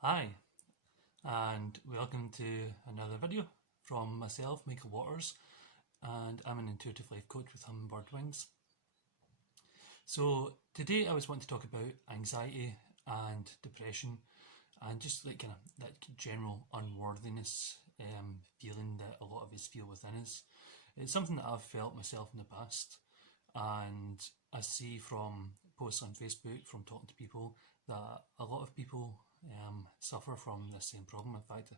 Hi, and welcome to another video from myself, Michael Waters, and I'm an intuitive life coach with Hummingbird Wings. So today I was wanting to talk about anxiety and depression and just like kind of that general unworthiness feeling that a lot of us feel within us. It's something that I've felt myself in the past, and I see from posts on Facebook, from talking to people, that a lot of people suffer from the same problem. In fact,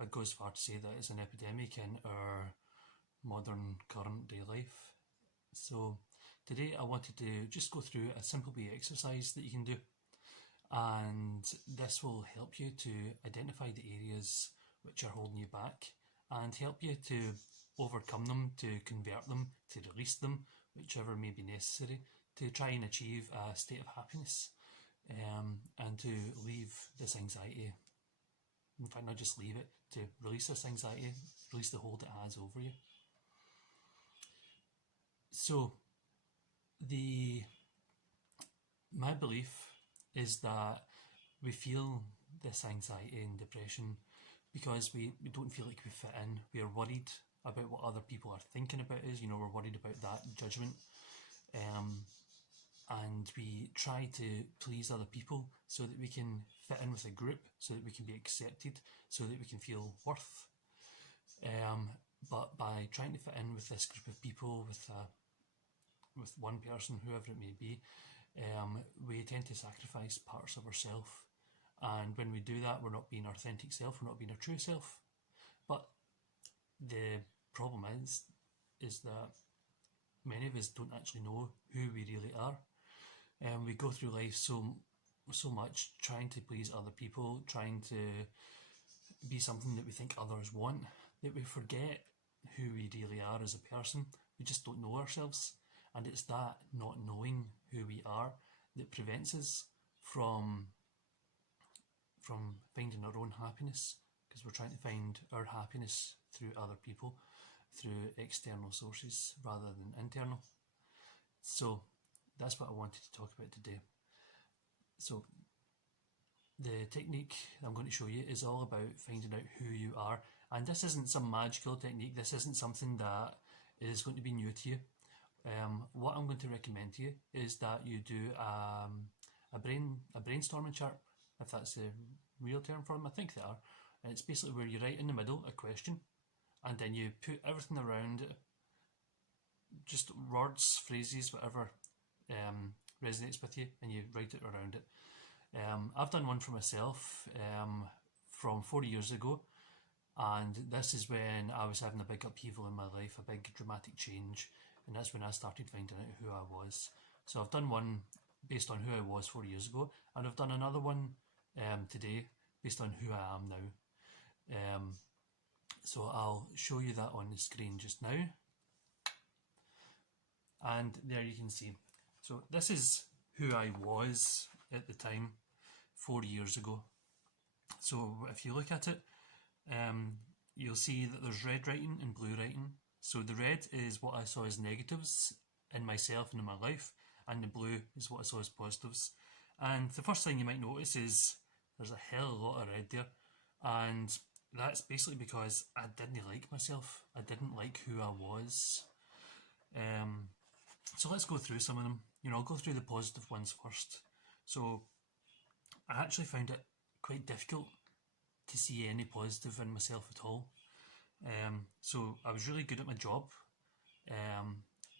I'd go as far to say that it's an epidemic in our modern current day life. So today I wanted to just go through a simple wee exercise that you can do, and this will help you to identify the areas which are holding you back and help you to overcome them, to convert them, to release them, whichever may be necessary, to try and achieve a state of happiness, and to leave this anxiety. In fact, not just leave it, to release this anxiety, release the hold it has over you. So, the my belief is that we feel this anxiety and depression because we don't feel like we fit in. We are worried about what other people are thinking about us. We're worried about that judgment. And we try to please other people so that we can fit in with a group, so that we can be accepted, so that we can feel worth. But by trying to fit in with this group of people, with one person, whoever it may be, we tend to sacrifice parts of ourselves. And when we do that, we're not being our authentic self, we're not being our true self. But the problem is that many of us don't actually know who we really are. We go through life so much trying to please other people, trying to be something that we think others want, that we forget who we really are as a person. We just don't know ourselves, and it's that not knowing who we are that prevents us from finding our own happiness, because we're trying to find our happiness through other people, through external sources rather than internal. So that's what I wanted to talk about today. So the technique I'm going to show you is all about finding out who you are, and this isn't some magical technique. This isn't something that is going to be new to you. What I'm going to recommend to you is that you do a brainstorming chart, if that's the real term for them. I think they are. And it's basically where you write in the middle a question, and then you put everything around it, just words, phrases, whatever resonates with you, and you write it around it. I've done one for myself from 4 years ago, and this is when I was having a big upheaval in my life, a big dramatic change, and that's when I started finding out who I was. So I've done one based on who I was 4 years ago, and I've done another one today based on who I am now. So I'll show you that on the screen just now. And there you can see. So this is who I was at the time 4 years ago. So if you look at it, you'll see that there's red writing and blue writing. So the red is what I saw as negatives in myself and in my life, and the blue is what I saw as positives. And the first thing you might notice is there's a hell of a lot of red there, and that's basically because I didn't like myself. I didn't like who I was. So let's go through some of them. I'll go through the positive ones first. So I actually found it quite difficult to see any positive in myself at all. So I was really good at my job.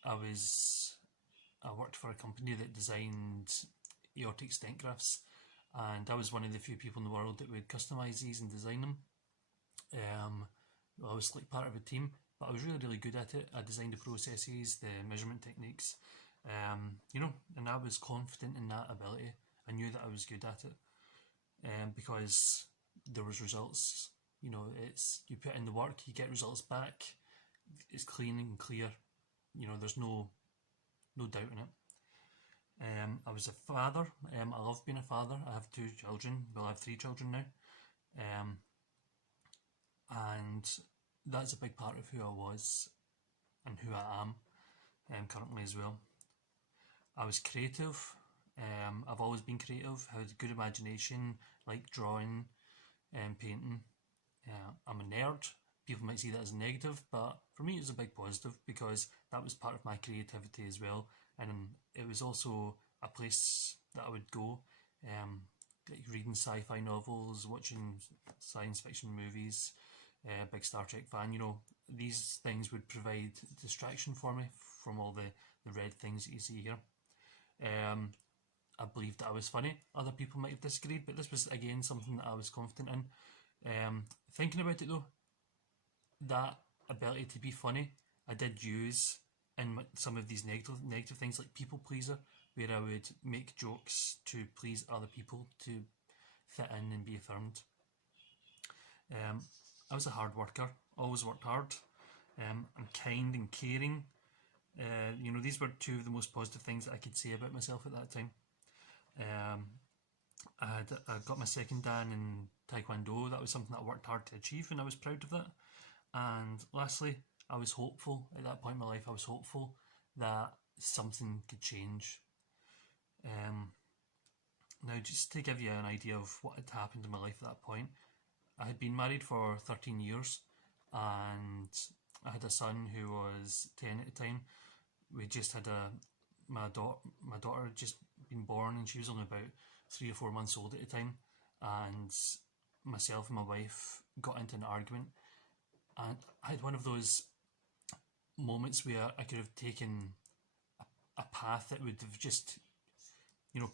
I worked for a company that designed aortic stent grafts, and I was one of the few people in the world that would customise these and design them. I was like part of a team, but I was really good at it. I designed the processes, the measurement techniques, and I was confident in that ability. I knew that I was good at it, because there was results. It's you put in the work, you get results back. It's clean and clear. There's no doubt in it. I was a father. I love being a father. I have 2 children. Well, I have 3 children now. And that's a big part of who I was and who I am currently as well. I was creative. I've always been creative, had a good imagination, like drawing, painting. I'm a nerd. People might see that as a negative, but for me it was a big positive because that was part of my creativity as well, and it was also a place that I would go, like reading sci-fi novels, watching science fiction movies, big Star Trek fan. These things would provide distraction for me from all the red things that you see here. I believed that I was funny. Other people might have disagreed, but this was again something that I was confident in. Thinking about it though, that ability to be funny, I did use in some of these negative things, like people pleaser, where I would make jokes to please other people, to fit in and be affirmed. I was a hard worker, always worked hard. I'm kind and caring. These were two of the most positive things that I could say about myself at that time. I got my second dan in Taekwondo. That was something that I worked hard to achieve, and I was proud of that. And lastly, I was hopeful at that point in my life. I was hopeful that something could change. Now, just to give you an idea of what had happened in my life at that point, I had been married for 13 years, and I had a son who was 10 at the time. We just had my daughter had just been born, and she was only about 3 or 4 months old at the time, and myself and my wife got into an argument, and I had one of those moments where I could have taken a path that would have just,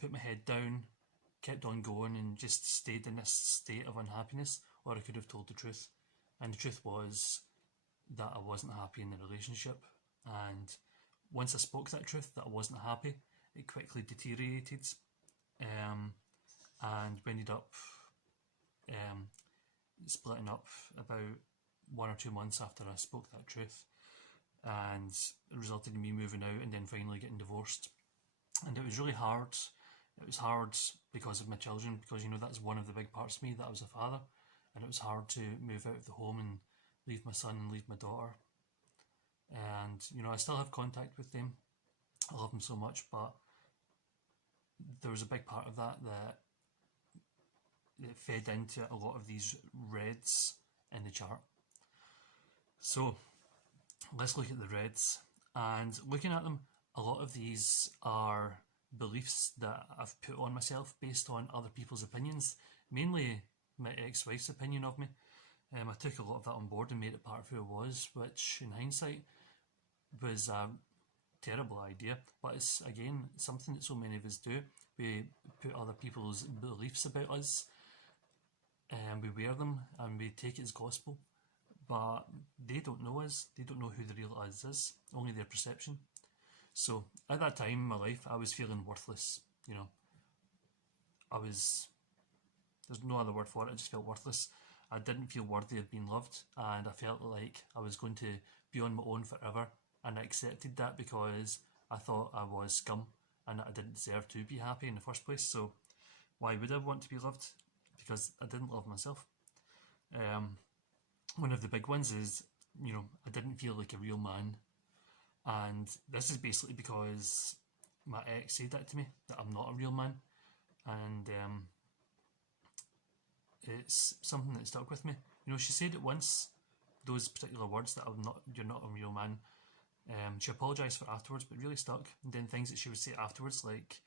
put my head down, kept on going, and just stayed in this state of unhappiness, or I could have told the truth. And the truth was that I wasn't happy in the relationship, and once I spoke that truth, that I wasn't happy, it quickly deteriorated, and we ended up splitting up about 1 or 2 months after I spoke that truth, and it resulted in me moving out and then finally getting divorced. And it was really hard. It was hard because of my children, because that's one of the big parts of me, that I was a father, and it was hard to move out of the home and leave my son and leave my daughter. And I still have contact with them. I love them so much, but there was a big part of that fed into a lot of these reds in the chart. So let's look at the reds, and looking at them, a lot of these are beliefs that I've put on myself based on other people's opinions, mainly my ex-wife's opinion of me. I took a lot of that on board and made it part of who I was, which in hindsight was a terrible idea, but it's again something that so many of us do. We put other people's beliefs about us, and we wear them and we take it as gospel, but they don't know us. They don't know who the real us is, only their perception. So at that time in my life, I was feeling worthless. There's no other word for it, I just felt worthless. I didn't feel worthy of being loved, and I felt like I was going to be on my own forever, and I accepted that because I thought I was scum and I didn't deserve to be happy in the first place. So why would I want to be loved? Because I didn't love myself. One of the big ones is, I didn't feel like a real man, and this is basically because my ex said that to me, that I'm not a real man, and it's something that stuck with me. She said it once, those particular words, that you're not a real man. She apologised for it afterwards, but really stuck. And then things that she would say afterwards, like,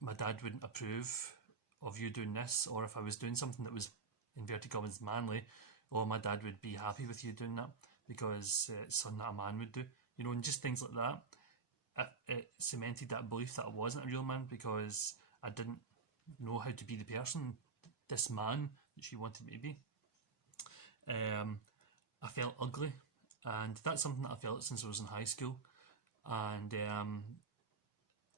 my dad wouldn't approve of you doing this, or if I was doing something that was, inverted commas, manly, or my dad would be happy with you doing that because it's something that a man would do, and just things like that. It cemented that belief that I wasn't a real man because I didn't know how to be the person, this man that she wanted me to be. I felt ugly, and that's something that I felt since I was in high school, and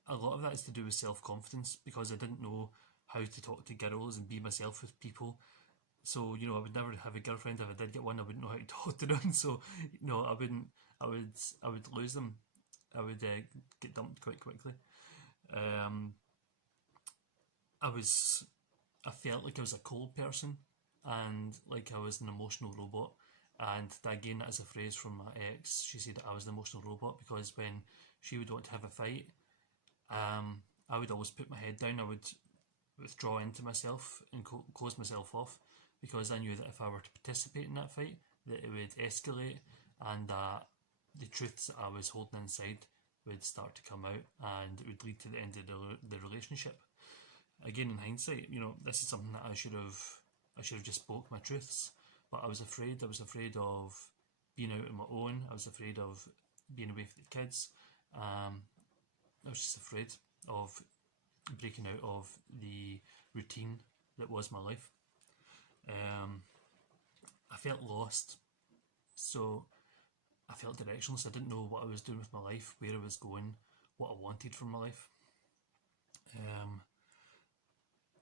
a lot of that is to do with self-confidence, because I didn't know how to talk to girls and be myself with people. So I would never have a girlfriend. If I did get one, I wouldn't know how to talk to them. So I would lose them. I would get dumped quite quickly. I felt like I was a cold person, and like I was an emotional robot. And again, that is a phrase from my ex. She said that I was an emotional robot because when she would want to have a fight, I would always put my head down. I would withdraw into myself and close myself off, because I knew that if I were to participate in that fight, that it would escalate and that the truths that I was holding inside would start to come out and it would lead to the end of the relationship. Again, in hindsight, this is something that I should have just spoke my truths, but I was afraid. I was afraid of being out on my own. I was afraid of being away from the kids. I was just afraid of breaking out of the routine that was my life. I felt lost, so I felt directionless. I didn't know what I was doing with my life, where I was going, what I wanted from my life.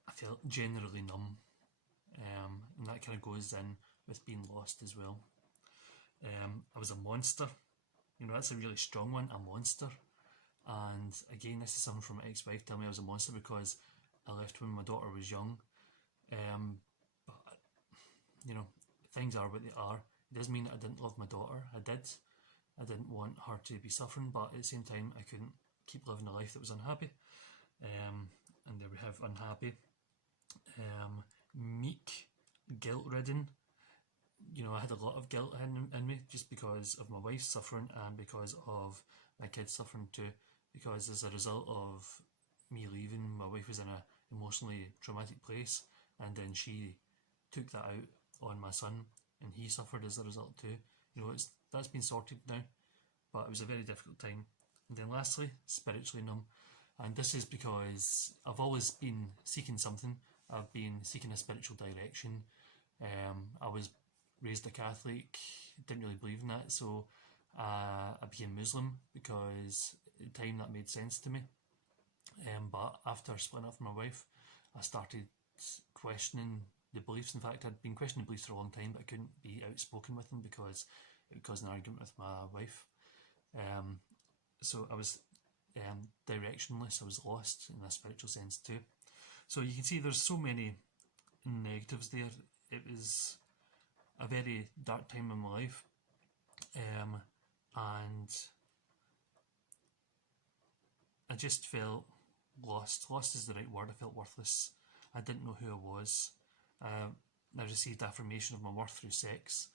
I felt generally numb, and that kind of goes in with being lost as well. I was a monster. That's a really strong one, a monster. And again, this is something from my ex-wife telling me I was a monster because I left when my daughter was young. But things are what they are. It doesn't mean that I didn't love my daughter. I did. I didn't want her to be suffering, but at the same time, I couldn't keep living a life that was unhappy. And there we have unhappy. Meek, guilt-ridden. I had a lot of guilt in me just because of my wife suffering and because of my kids suffering too. Because as a result of me leaving, my wife was in an emotionally traumatic place, and then she took that out on my son, and he suffered as a result too. That's been sorted now, but it was a very difficult time. And then lastly, spiritually numb. And this is because I've always been seeking something. I've been seeking a spiritual direction. I was raised a Catholic, didn't really believe in that, so I became Muslim because at the time that made sense to me. But after splitting up from my wife, I started questioning the beliefs. In fact, I'd been questioning beliefs for a long time, but I couldn't be outspoken with them because it would cause an argument with my wife. So I was directionless. I was lost in a spiritual sense too. So you can see there's so many negatives there. It was a very dark time in my life, and I just felt lost. Lost is the right word. I felt worthless. I didn't know who I was. I received affirmation of my worth through sex,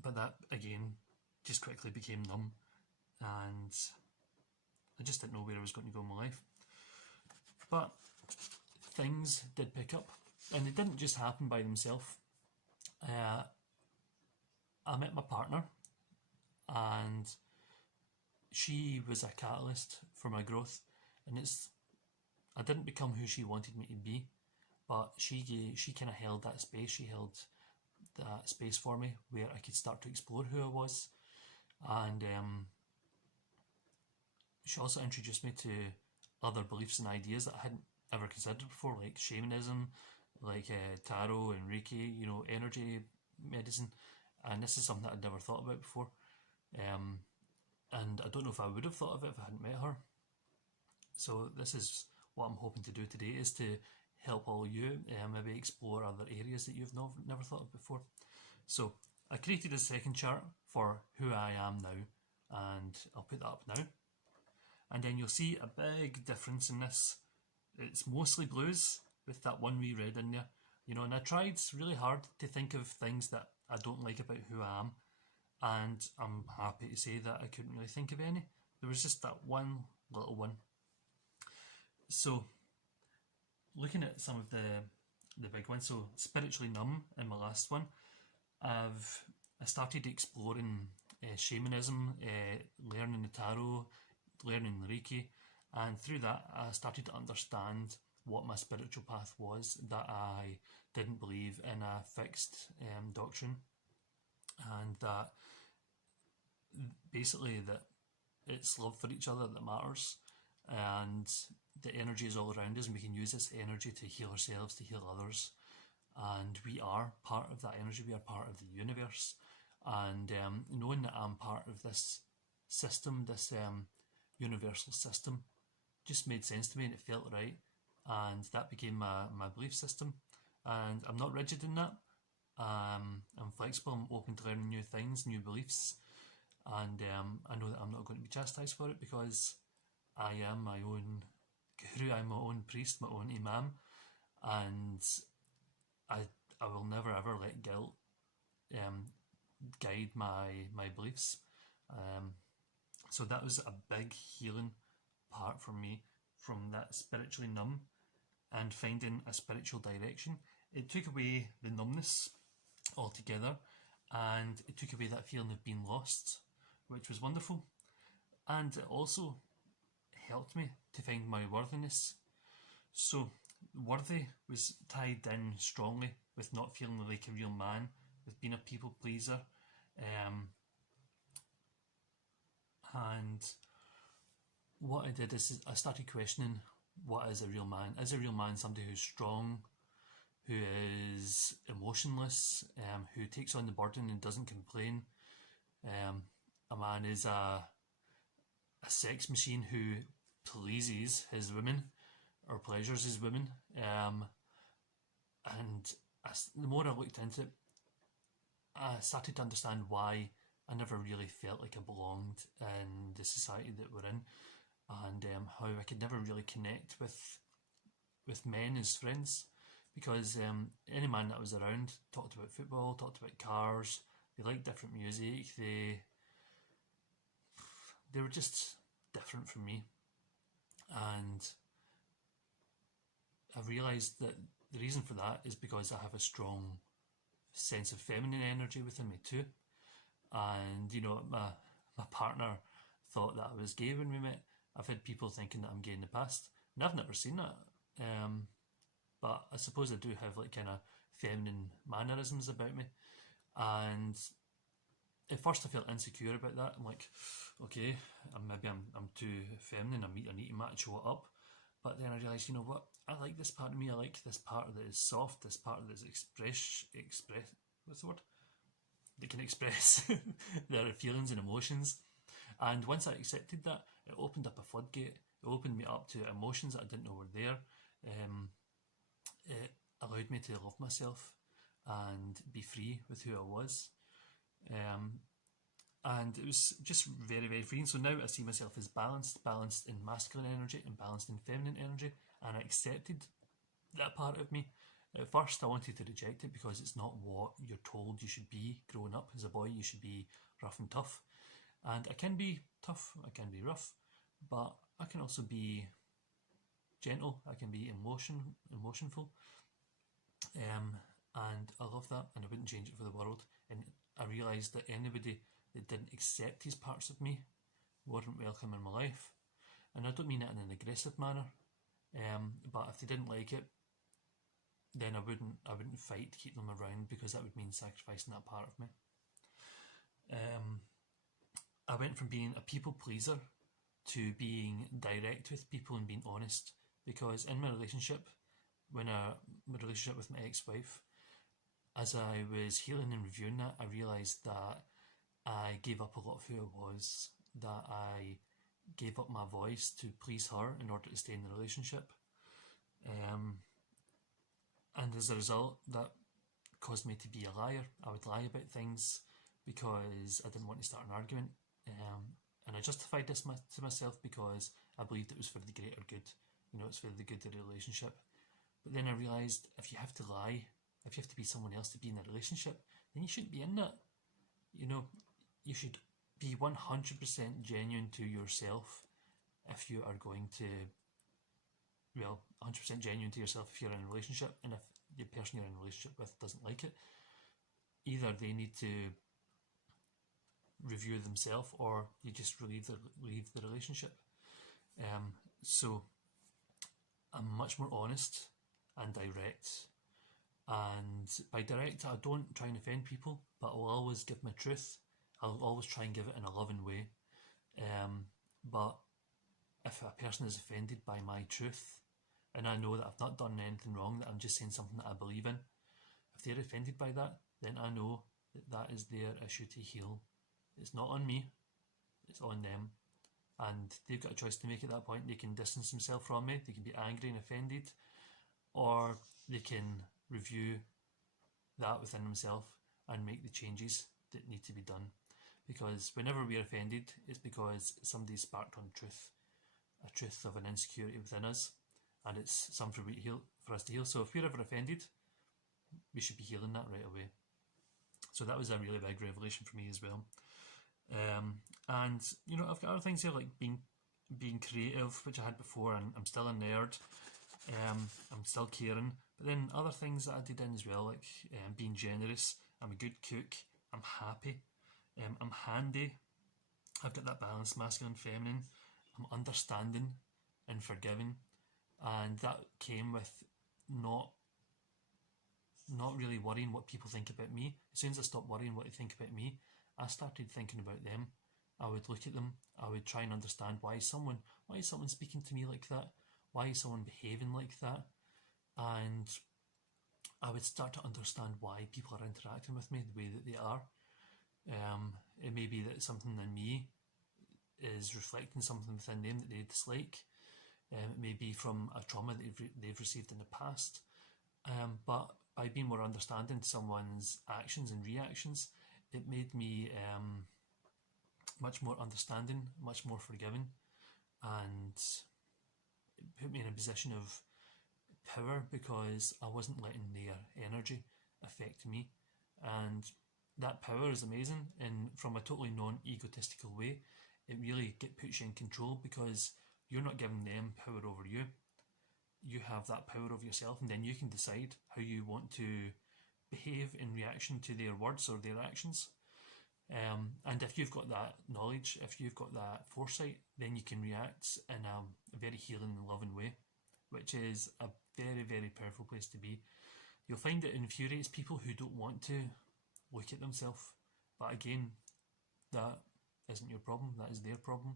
but that again just quickly became numb, and I just didn't know where I was going to go in my life. But things did pick up, and they didn't just happen by themselves. I met my partner, and she was a catalyst for my growth. And I didn't become who she wanted me to be, but she kind of held that space. She held that space for me where I could start to explore who I was. And she also introduced me to other beliefs and ideas that I hadn't ever considered before, like shamanism, like tarot and Reiki, energy medicine. And this is something that I'd never thought about before. And I don't know if I would have thought of it if I hadn't met her. So this is what I'm hoping to do today, is to help all you maybe explore other areas that you've never thought of before. So I created a second chart for who I am now, and I'll put that up now. And then you'll see a big difference in this. It's mostly blues with that one wee red in there. And I tried really hard to think of things that I don't like about who I am, and I'm happy to say that I couldn't really think of any. There was just that one little one. So looking at some of the big ones, so spiritually numb in my last one, I started exploring shamanism, learning the tarot, learning Reiki, and through that I started to understand what my spiritual path was, that I didn't believe in a fixed doctrine, and that basically that it's love for each other that matters, and the energy is all around us, and we can use this energy to heal ourselves, to heal others, and we are part of that energy. We are part of the universe, and knowing that I'm part of this system, this universal system, just made sense to me, and it felt right, and that became my belief system. And I'm not rigid in that. I'm flexible. I'm open to learning new things, new beliefs, and I know that I'm not going to be chastised for it because I am my own guru, I'm my own priest, my own imam, and I I will never ever let guilt guide my beliefs. Um, so that was a big healing part for me from that spiritually numb and finding a spiritual direction. It took away the numbness altogether, and it took away that feeling of being lost, which was wonderful. And it also helped me to find my worthiness. So, worthy was tied in strongly with not feeling like a real man, with being a people pleaser, and what I did is I started questioning what is a real man. Is a real man somebody who's strong, who is emotionless, who takes on the burden and doesn't complain? A man is a sex machine who pleases his women or pleasures his women. And the more I looked into it, I started to understand why I never really felt like I belonged in the society that we're in, and how I could never really connect with men as friends, because any man that was around talked about football, talked about cars, they liked different music, they were just different from me. And I realised that the reason for that is because I have a strong sense of feminine energy within me too. And my partner thought that I was gay when we met. I've had people thinking that I'm gay in the past, and I've never seen that. But I suppose I do have like kind of feminine mannerisms about me. And at first I felt insecure about that. I'm like, okay, maybe I'm too feminine. I need to match what up. But then I realised, you know what? I like this part of me. I like this part that is soft. This part that is express. What's the word? They can express their feelings and emotions. And once I accepted that, it opened up a floodgate. It opened me up to emotions that I didn't know were there. It allowed me to love myself and be free with who I was. And it was just very, very freeing. So now I see myself as balanced in masculine energy and balanced in feminine energy. And I accepted that part of me. At first I wanted to reject it because it's not what you're told you should be growing up. As a boy you should be rough and tough. And I can be tough, I can be rough, but I can also be gentle, I can be emotionful. And I love that, and I wouldn't change it for the world. And I realised that anybody that didn't accept these parts of me weren't welcome in my life. And I don't mean it in an aggressive manner, but if they didn't like it, then I wouldn't fight to keep them around, because that would mean sacrificing that part of me. I went from being a people pleaser to being direct with people and being honest, because in my relationship, my relationship with my ex-wife, as I was healing and reviewing that, I realised that I gave up a lot of who I was, that I gave up my voice to please her in order to stay in the relationship. And as a result, that caused me to be a liar. I would lie about things because I didn't want to start an argument. And I justified this to myself because I believed it was for the greater good. It's for the good of the relationship. But then I realised, if you have to lie, if you have to be someone else to be in a relationship, then you shouldn't be in that. You should be 100% genuine to yourself if you are going to, 100% genuine to yourself if you're in a relationship. And if the person you're in a relationship with doesn't like it, either they need to review themselves, or you just leave the relationship. So I'm much more honest and direct. And by direct, I don't try and offend people, but I'll always give my truth. I'll always try and give it in a loving way. But if a person is offended by my truth, and I know that I've not done anything wrong, that I'm just saying something that I believe in, if they're offended by that, then I know that is their issue to heal. It's not on me, it's on them. And they've got a choice to make at that point. They can distance themselves from me, they can be angry and offended, or they can review that within themselves and make the changes that need to be done. Because whenever we're offended, it's because somebody sparked on truth. a truth of an insecurity within us, and it's something for us to heal. So if we're ever offended, we should be healing that right away. So that was a really big revelation for me as well. And I've got other things here, like being creative, which I had before, and I'm still a nerd. I'm still caring, but then other things that I did in as well, like being generous. I'm a good cook. I'm happy. I'm handy. I've got that balance, masculine, feminine. I'm understanding and forgiving, and that came with not really worrying what people think about me. As soon as I stopped worrying what they think about me, I started thinking about them. I would look at them. I would try and understand why is someone speaking to me like that? Why is someone behaving like that? And I would start to understand why people are interacting with me the way that they are. It may be that something in me is reflecting something within them that they dislike. It may be from a trauma that they've received in the past. But by being more understanding to someone's actions and reactions, it made me much more understanding, much more forgiving, and it put me in a position of power because I wasn't letting their energy affect me. And that power is amazing, and from a totally non-egotistical way, it really puts you in control because you're not giving them power over you. You have that power over yourself, and then you can decide how you want to behave in reaction to their words or their actions. And if you've got that knowledge, if you've got that foresight, then you can react in a very healing and loving way, which is a very, very powerful place to be. You'll find it infuriates people who don't want to look at themselves. But again, that isn't your problem, that is their problem.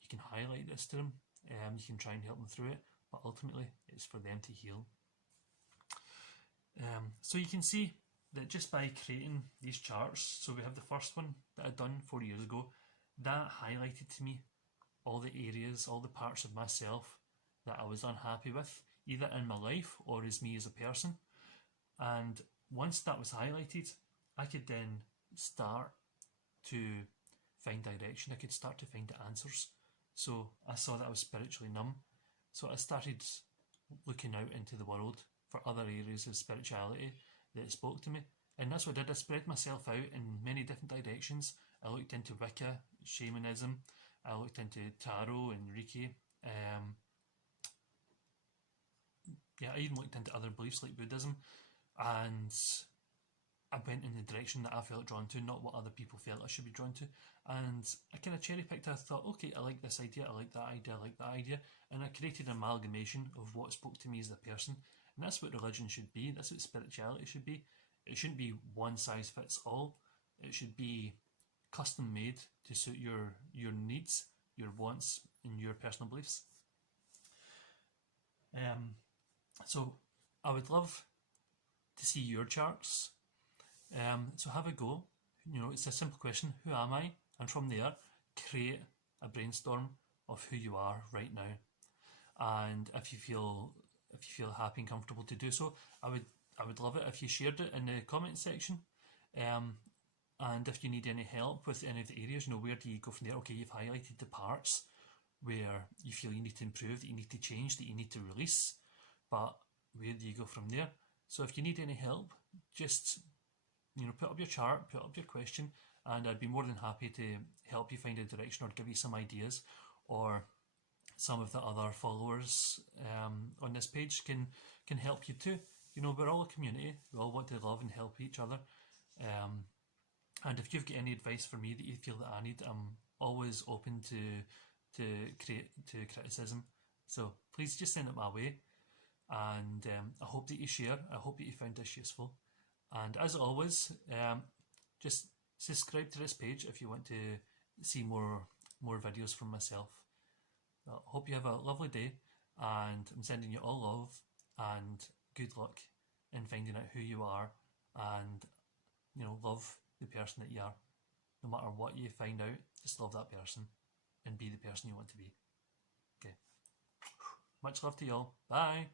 You can highlight this to them, you can try and help them through it, but ultimately it's for them to heal. So you can see that just by creating these charts, so we have the first one that I'd done 4 years ago, that highlighted to me all the areas, all the parts of myself that I was unhappy with, either in my life or as me as a person. And once that was highlighted, I could then start to find direction. I could start to find the answers. So I saw that I was spiritually numb. So I started looking out into the world for other areas of spirituality that spoke to me. And that's what I did. I spread myself out in many different directions. I looked into Wicca, shamanism. I looked into tarot and Reiki. I even looked into other beliefs like Buddhism. And I went in the direction that I felt drawn to, not what other people felt I should be drawn to. And I kind of cherry picked. I thought, okay, I like this idea, I like that idea, I like that idea. And I created an amalgamation of what spoke to me as a person. And that's what religion should be. That's what spirituality should be. It shouldn't be one size fits all. It should be custom made to suit your needs, your wants, and your personal beliefs. So I would love to see your charts. So have a go. It's a simple question: who am I? And from there, create a brainstorm of who you are right now. And if you feel happy and comfortable to do so, I would love it if you shared it in the comment section. And if you need any help with any of the areas, where do you go from there? Okay, you've highlighted the parts where you feel you need to improve, that you need to change, that you need to release. But where do you go from there? So if you need any help, just put up your chart, put up your question, and I'd be more than happy to help you find a direction or give you some ideas, or some of the other followers on this page can help you too. We're all a community. We all want to love and help each other. And if you've got any advice for me that you feel that I need, I'm always open to criticism. So please just send it my way. And I hope that you share. I hope that you found this useful. And as always, just subscribe to this page if you want to see more videos from myself. Well, hope you have a lovely day, and I'm sending you all love and good luck in finding out who you are, and love the person that you are. No matter what you find out, just love that person and be the person you want to be. Okay. Much love to you all. Bye.